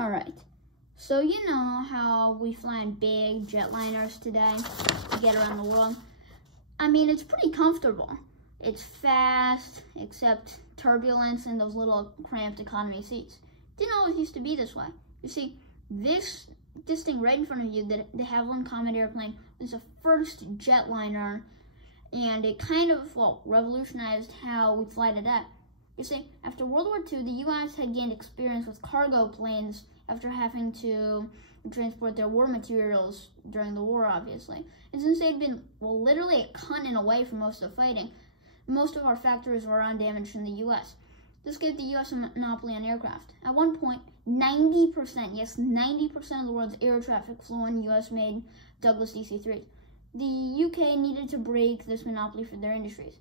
Alright, so you know how we fly in big jetliners today to get around the world? I mean, it's pretty comfortable. It's fast, except turbulence and those little cramped economy seats. Didn't always used to be this way. You see, this thing right in front of you, the Havilland Comet airplane, was the first jetliner, and it kind of, well, revolutionized how we fly today. You see, after World War II, the U.S. had gained experience with cargo planes after having to transport their war materials during the war, obviously. And since they'd been, well, literally a continent away from most of the fighting, most of our factories were undamaged in the U.S. This gave the U.S. a monopoly on aircraft. At one point, 90%, yes, 90% of the world's air traffic flew on U.S.-made Douglas DC-3s. The U.K. needed to break this monopoly for their industries.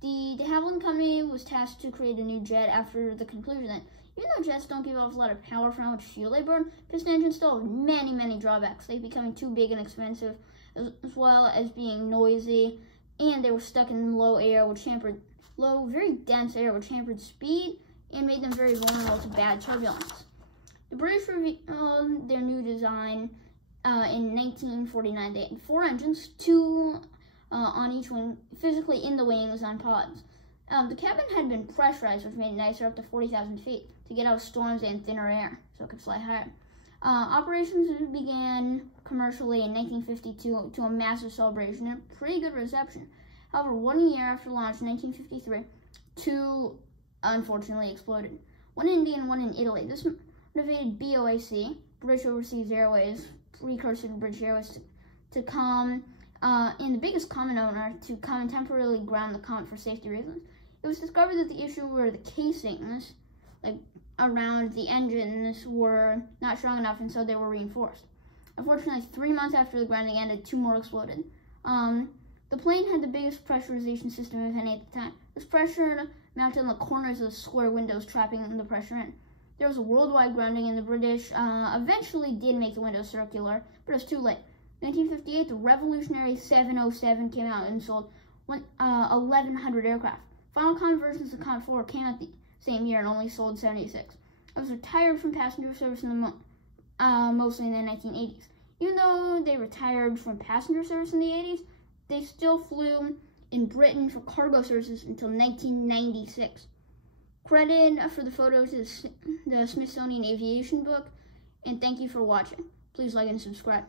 The de Havilland Company was tasked to create a new jet after the conclusion that even though jets don't give off a lot of power for how much fuel they burn, piston engines still have many, many drawbacks. They becoming too big and expensive, as well as being noisy, and they were stuck in low, very dense air, which hampered speed and made them very vulnerable to bad turbulence. The British revealed their new design in 1949. They had 4 engines, 2 on each wing, physically in the wings on pods. The cabin had been pressurized, which made it nicer up to 40,000 feet to get out of storms and thinner air, so it could fly higher. Operations began commercially in 1952 to a massive celebration and a pretty good reception. However, 1 year after launch in 1953, 2 unfortunately exploded. One in India and one in Italy. This motivated BOAC, British Overseas Airways, precursor to British Airways, to come, and the biggest comet owner, to come and temporarily ground the comet for safety reasons. It was discovered that the issue were the casings, like around the engines, were not strong enough, and so they were reinforced. Unfortunately, 3 months after the grounding ended, 2 more exploded. The plane had the biggest pressurization system of any at the time. This pressure mounted on the corners of the square windows, trapping the pressure in. There was a worldwide grounding, and the British eventually did make the windows circular, but it was too late. In 1958, the revolutionary 707 came out and sold 1,100 aircraft. Final conversions of Comet 4 came out the same year and only sold 76. I was retired from passenger service mostly in the 1980s. Even though they retired from passenger service in the 80s, they still flew in Britain for cargo services until 1996. Credit for the photo to the Smithsonian Aviation book, and thank you for watching. Please like and subscribe.